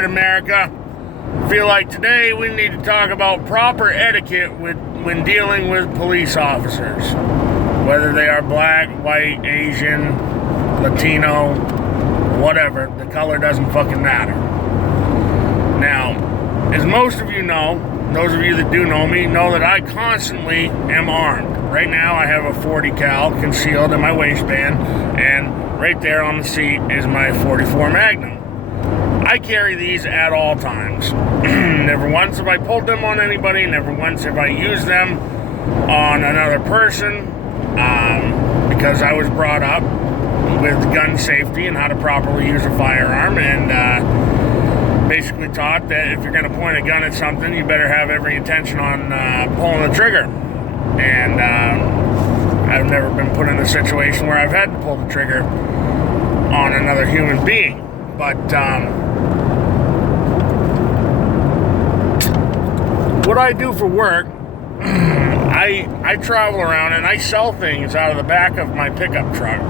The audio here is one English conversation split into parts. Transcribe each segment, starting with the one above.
right, America. I feel like today we need to talk about proper etiquette when dealing with police officers. Whether they are black, white, Asian, Latino, whatever, the color doesn't fucking matter. Now, as most of you know, those of you that do know me, know that I constantly am armed. Right now I have a 40 cal concealed in my waistband, and right there on the seat is my 44 Magnum. I carry these at all times. Never once have I pulled them on anybody, never once have I used them on another person, because I was brought up with gun safety and how to properly use a firearm, and basically taught that if you're going to point a gun at something, you better have every intention on pulling the trigger. And I've never been put in a situation where I've had to pull the trigger on another human being. But what I do for work, I travel around and I sell things out of the back of my pickup truck.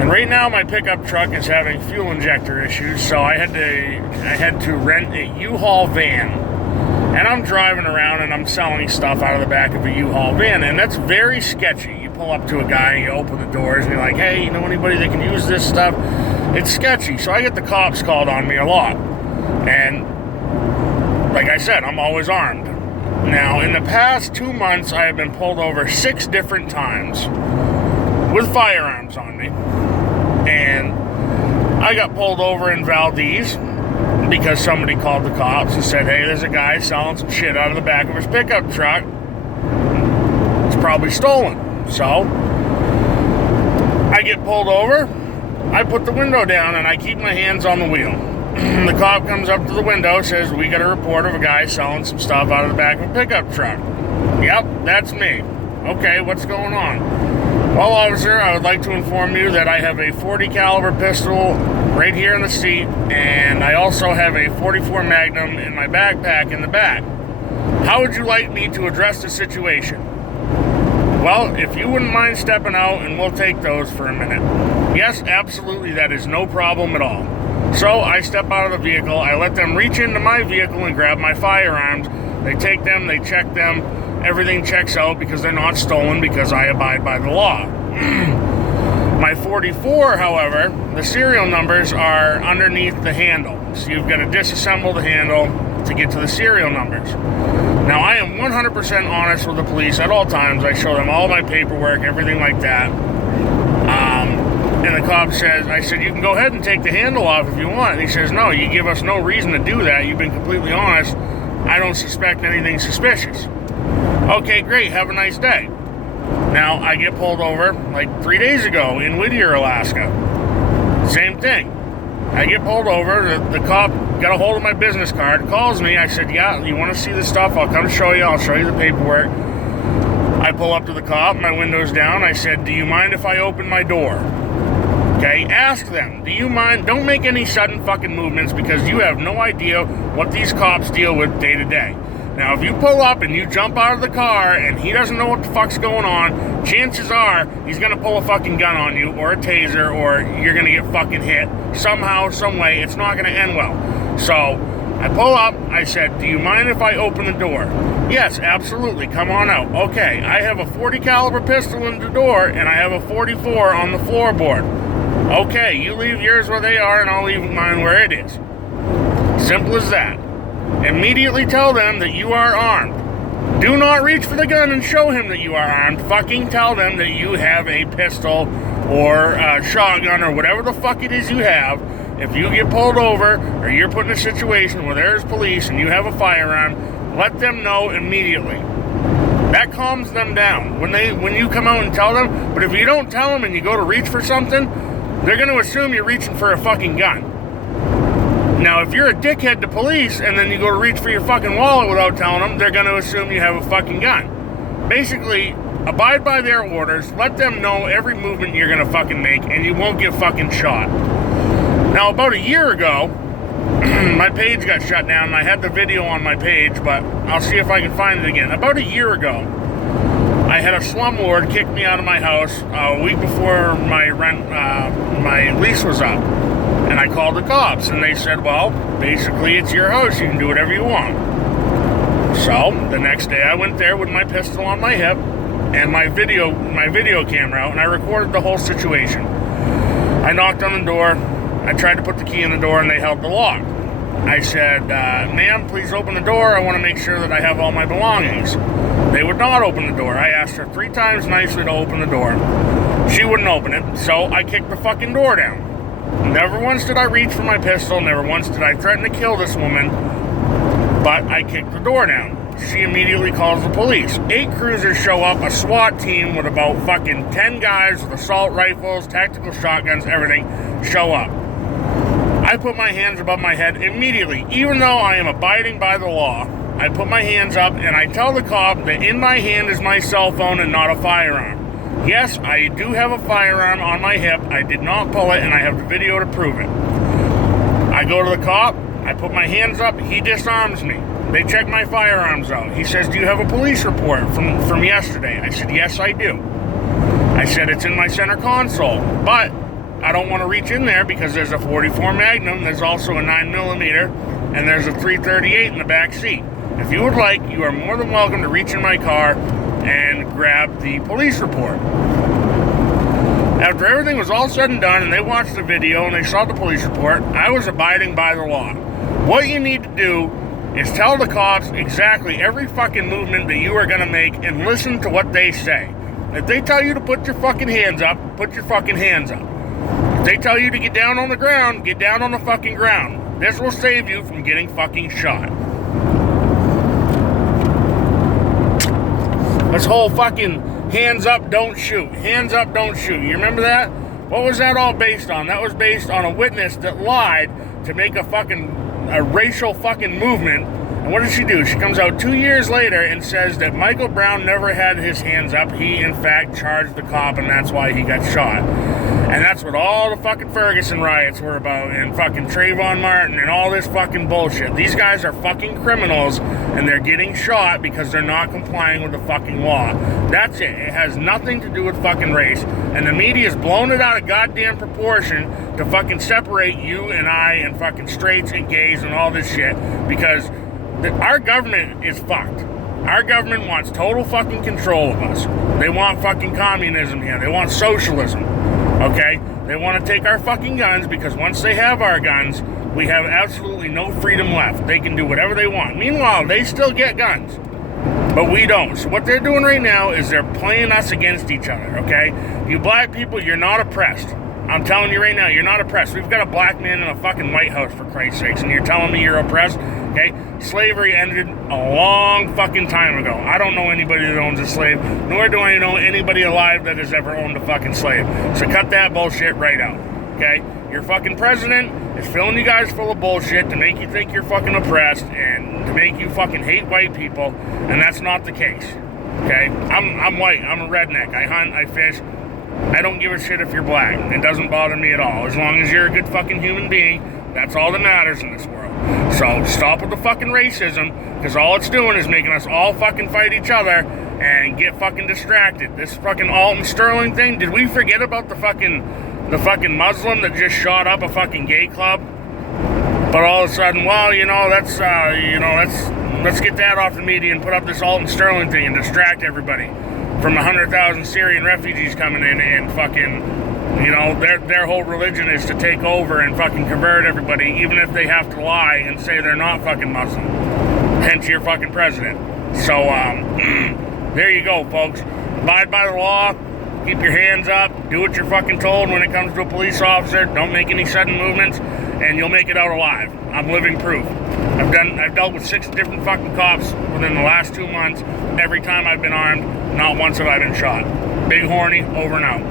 And right now my pickup truck is having fuel injector issues, so I had to rent a U-Haul van. And I'm driving around and I'm selling stuff out of the back of a U-Haul van, and that's very sketchy. You pull up to a guy and you open the doors and you're like, hey, you know anybody that can use this stuff? It's sketchy. So I get the cops called on me a lot. And like I said, I'm always armed. Now, in the past 2 months, I have been pulled over 6 different times with firearms on me. And I got pulled over in Valdez because somebody called the cops and said, hey, there's a guy selling some shit out of the back of his pickup truck. It's probably stolen. So I get pulled over, I put the window down, and I keep my hands on the wheel. The cop comes up to the window, says, we got a report of a guy selling some stuff out of the back of a pickup truck. Yep, that's me. Okay, what's going on? Well, officer, I would like to inform you that I have a 40 caliber pistol right here in the seat, and I also have a 44 Magnum in my backpack in the back. How would you like me to address the situation? Well, if you wouldn't mind stepping out, and we'll take those for a minute. Yes, absolutely, that is no problem at all. So I step out of the vehicle, I let them reach into my vehicle and grab my firearms. They take them, they check them, everything checks out because they're not stolen because I abide by the law. My 44, however, the serial numbers are underneath the handle. So you've got to disassemble the handle to get to the serial numbers. Now, I am 100% honest with the police at all times. I show them all my paperwork, everything like that. And the cop says, I said, you can go ahead and take the handle off if you want. And he says, no, you give us no reason to do that. You've been completely honest. I don't suspect anything suspicious. Okay, great. Have a nice day. Now, I get pulled over like 3 days ago in Whittier, Alaska. Same thing. I get pulled over. The cop got a hold of my business card, calls me. I said, yeah, you want to see the stuff? I'll come show you. I'll show you the paperwork. I pull up to the cop. My window's down. I said, do you mind if I open my door? Okay, ask them, do you mind? Don't make any sudden fucking movements because you have no idea what these cops deal with day to day. Now, if you pull up and you jump out of the car and he doesn't know what the fuck's going on, chances are he's going to pull a fucking gun on you or a taser, or you're going to get fucking hit somehow, some way. It's not going to end well. So I pull up. I said, do you mind if I open the door? Yes, absolutely. Come on out. Okay, I have a 40 caliber pistol in the door and I have a 44 on the floorboard. Okay, you leave yours where they are and I'll leave mine where it is. Simple as that. Immediately tell them that you are armed. Do not reach for the gun and show him that you are armed. Fucking tell them that you have a pistol or a shotgun or whatever the fuck it is you have. If you get pulled over or you're put in a situation where there's police and you have a firearm, let them know immediately. That calms them down when you come out and tell them. But if you don't tell them and you go to reach for something, they're going to assume you're reaching for a fucking gun. Now, if you're a dickhead to police and then you go to reach for your fucking wallet without telling them, they're going to assume you have a fucking gun. Basically, abide by their orders, let them know every movement you're going to fucking make, and you won't get fucking shot. Now, about a year ago, my page got shut down, and I had the video on my page, but I'll see if I can find it again. About a year ago, I had a slumlord kick me out of my house a week before my lease was up. And I called the cops, and they said, well, basically it's your house, you can do whatever you want. So the next day I went there with my pistol on my hip and my video camera out, and I recorded the whole situation. I knocked on the door, I tried to put the key in the door, and they held the lock. I said, ma'am, please open the door, I want to make sure that I have all my belongings. They would not open the door. I asked her 3 times nicely to open the door. She wouldn't open it, so I kicked the fucking door down. Never once did I reach for my pistol, never once did I threaten to kill this woman, but I kicked the door down. She immediately calls the police. 8 cruisers show up, a SWAT team with about fucking 10 guys with assault rifles, tactical shotguns, everything, show up. I put my hands above my head immediately. Even though I am abiding by the law, I put my hands up and I tell the cop that in my hand is my cell phone and not a firearm. Yes, I do have a firearm on my hip. I did not pull it, and I have the video to prove it. I go to the cop. I put my hands up. He disarms me. They check my firearms out. He says, do you have a police report from yesterday? I said, yes, I do. I said, it's in my center console, but I don't want to reach in there because there's a .44 Magnum, there's also a 9mm, and there's a .338 in the back seat. If you would like, you are more than welcome to reach in my car and grab the police report. After everything was all said and done and they watched the video and they saw the police report, I was abiding by the law. What you need to do is tell the cops exactly every fucking movement that you are going to make and listen to what they say. If they tell you to put your fucking hands up, put your fucking hands up. If they tell you to get down on the ground, get down on the fucking ground. This will save you from getting fucking shot. This whole fucking hands up, don't shoot. Hands up, don't shoot. You remember that? What was that all based on? That was based on a witness that lied to make a racial fucking movement. And what did she do? She comes out 2 years later and says that Michael Brown never had his hands up. He, in fact, charged the cop, and that's why he got shot. And that's what all the fucking Ferguson riots were about, and fucking Trayvon Martin and all this fucking bullshit. These guys are fucking criminals, and they're getting shot because they're not complying with the fucking law. That's it. It has nothing to do with fucking race. And the media's blown it out of goddamn proportion to fucking separate you and I and fucking straights and gays and all this shit, because our government is fucked. Our government wants total fucking control of us. They want fucking communism here. They want socialism. Okay? They want to take our fucking guns because once they have our guns, we have absolutely no freedom left. They can do whatever they want. Meanwhile, they still get guns. But we don't. So what they're doing right now is they're playing us against each other, okay? You black people, you're not oppressed. I'm telling you right now, you're not oppressed. We've got a black man in a fucking White House, for Christ's sakes, and you're telling me you're oppressed? Okay? Slavery ended a long fucking time ago. I don't know anybody that owns a slave, nor do I know anybody alive that has ever owned a fucking slave. So cut that bullshit right out. Okay? Your fucking president is filling you guys full of bullshit to make you think you're fucking oppressed and to make you fucking hate white people, and that's not the case. Okay? I'm white. I'm a redneck. I hunt. I fish. I don't give a shit if you're black. It doesn't bother me at all. As long as you're a good fucking human being, that's all that matters in this world. So stop with the fucking racism, because all it's doing is making us all fucking fight each other and get fucking distracted. This fucking Alton Sterling thing, did we forget about the fucking Muslim that just shot up a fucking gay club? But all of a sudden, well, let's get that off the media and put up this Alton Sterling thing and distract everybody from 100,000 Syrian refugees coming in and fucking, their whole religion is to take over and fucking convert everybody, even if they have to lie and say they're not fucking Muslim. Hence your fucking president. So, there you go, folks. Abide by the law. Keep your hands up. Do what you're fucking told when it comes to a police officer. Don't make any sudden movements, and you'll make it out alive. I'm living proof. I've dealt with 6 different fucking cops within the last 2 months. Every time I've been armed, not once have I been shot. Big horny, over and out.